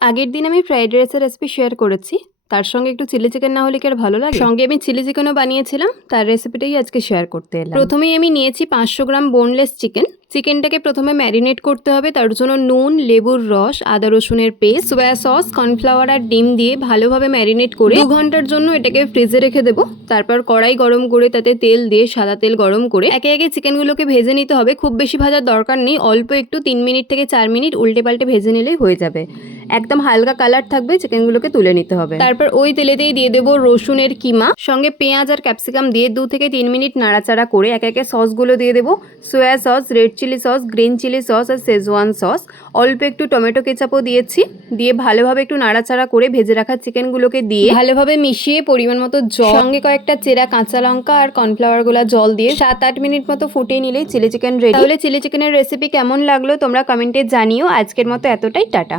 আগের দিন আমি ফ্রাইড রাইসের রেসিপি শেয়ার করেছি। তার সঙ্গে একটু চিলি চিকেন না হলে কি আর ভালো লাগে? সঙ্গে আমি চিলি চিকেনও বানিয়েছিলাম। তার রেসিপিটাই আজকে শেয়ার করতে এলাম। প্রথমেই আমি নিয়েছি পাঁচশো গ্রাম বোনলেস চিকেন চিকেনটাকে প্রথমে ম্যারিনেট করতে হবে। তার জন্য নুন, লেবুর রস, আদা রসুনের পেস্ট সোয়া সস কর্নফ্লাওয়ার আর ডিম দিয়ে ভালোভাবে ম্যারিনেট করে দু ঘণ্টার জন্য এটাকে ফ্রিজে রেখে দেবো। তারপর কড়াই গরম করে তাতে তেল দিয়ে সাদা তেল গরম করে একে একে চিকেনগুলোকে ভেজে নিতে হবে। খুব বেশি ভাজার দরকার নেই। অল্প একটু তিন মিনিট থেকে চার মিনিট উল্টে পাল্টে ভেজে নিলেই হয়ে যাবে। একদম হালকা কালার থাকবে, চিকেনগুলোকে তুলে নিতে হবে। তারপর ওই তেলেতেই দিয়ে দেবো রসুনের কিমা, সঙ্গে পেঁয়াজ আর ক্যাপসিকাম দিয়ে দু থেকে তিন মিনিট নাড়াচাড়া করে একে একে সসগুলো দিয়ে দেবো। Soya sauce, red chilli sauce, green chilli sauce আর শেজওয়ান সস। অল্প একটু টমেটো কেচাপও দিয়েছি, দিয়ে ভালোভাবে একটু নাড়াচাড়া করে ভেজে রাখা চিকেনগুলোকে দিয়ে ভালোভাবে মিশিয়ে পরিমাণ মতো জল, সঙ্গে কয়েকটা চেরা কাঁচা লঙ্কা আর কর্নফ্লাওয়ারগুলা জল দিয়ে সাত আট মিনিট মতো ফুটিয়ে নিলেই চিলি চিকেন রেডি তাহলে চিলি চিকেনের রেসিপি কেমন লাগল তোমরা কমেন্টে জানিও। আজকের মতো এতটাই, টাটা।